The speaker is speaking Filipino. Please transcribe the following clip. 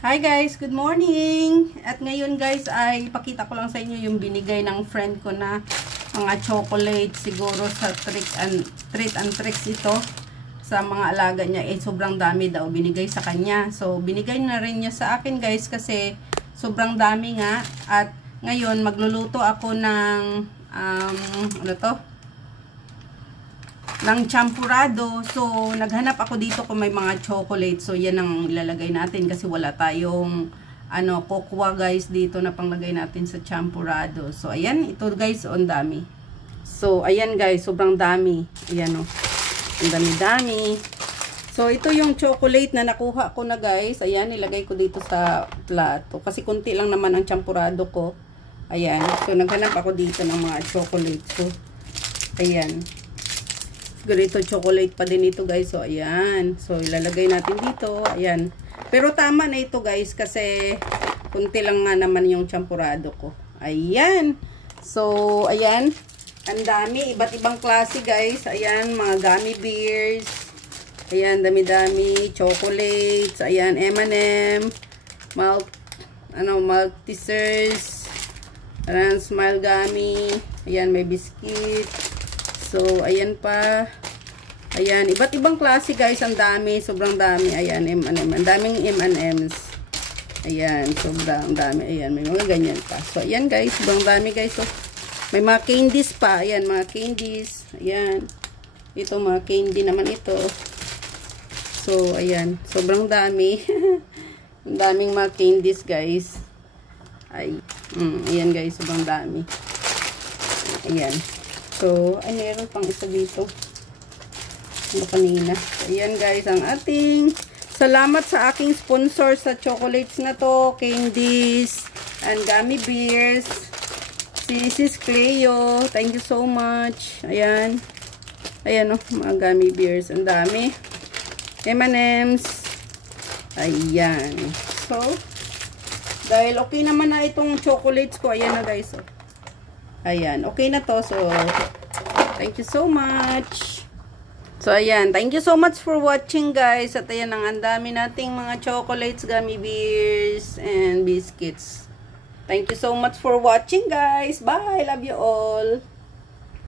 Hi guys, good morning! At ngayon guys ay ipakita ko lang sa inyo yung binigay ng friend ko na mga chocolate siguro sa treat and tricks ito sa mga alaga niya. Sobrang dami daw binigay sa kanya. So binigay na rin niya sa akin guys kasi sobrang dami nga. At ngayon magluluto ako ng ng champurado. So, naghanap ako dito kung may mga chocolate. So, yan ang ilalagay natin kasi wala tayong kokwa guys dito na panglagay natin sa champurado. So, ayan. Ito guys, ang dami. So, ayan guys, sobrang dami. Ayan o. Ang dami-dami. So, ito yung chocolate na nakuha ko na guys. Ayan, ilagay ko dito sa plato. Kasi kunti lang naman ang champurado ko. Ayan. So, naghanap ako dito ng mga chocolate. So, ayan. Ganito chocolate pa din ito guys. So ayan. So ilalagay natin dito. Ayan. Pero tama na ito guys kasi kunti lang nga naman yung champurado ko. Ayan. So ayan. Ang dami. Iba't ibang klase guys. Ayan. Mga gummy bears. Ayan. Dami-dami. Chocolates. Ayan. M&M. Maltesers. Ayan. Smile gummy. Ayan. May biscuit. So, ayan pa. Ayan, iba't ibang klase guys. Ang dami, sobrang dami. Ayan, M&M. Ang daming M&M's. Ayan, sobrang dami. Ayan, may mga ganyan pa. So, ayan guys, sobrang dami guys. So, may mga candies pa. Ayan, mga candies. Ayan. Ito, mga candy naman ito. So, ayan. Sobrang dami. Ang daming mga candies guys. Ayan guys, sobrang dami. Ayan. So, ay meron pang isa dito. Kanina. So, ayan guys, ang ating salamat sa aking sponsor sa chocolates na to, candies, and gummy bears. Si Sis Cleo. Thank you so much. Ayan. Ayan o, mga gummy bears. Ang dami. M&M's. Ayan. So, dahil okay naman na itong chocolates ko, ayan na guys. Oh. Ayan, okay na to. So, thank you so much. So, ayan. Thank you so much for watching, guys. At ayan, ang dami nating mga chocolates, gummy bears, and biscuits. Thank you so much for watching, guys. Bye! Love you all.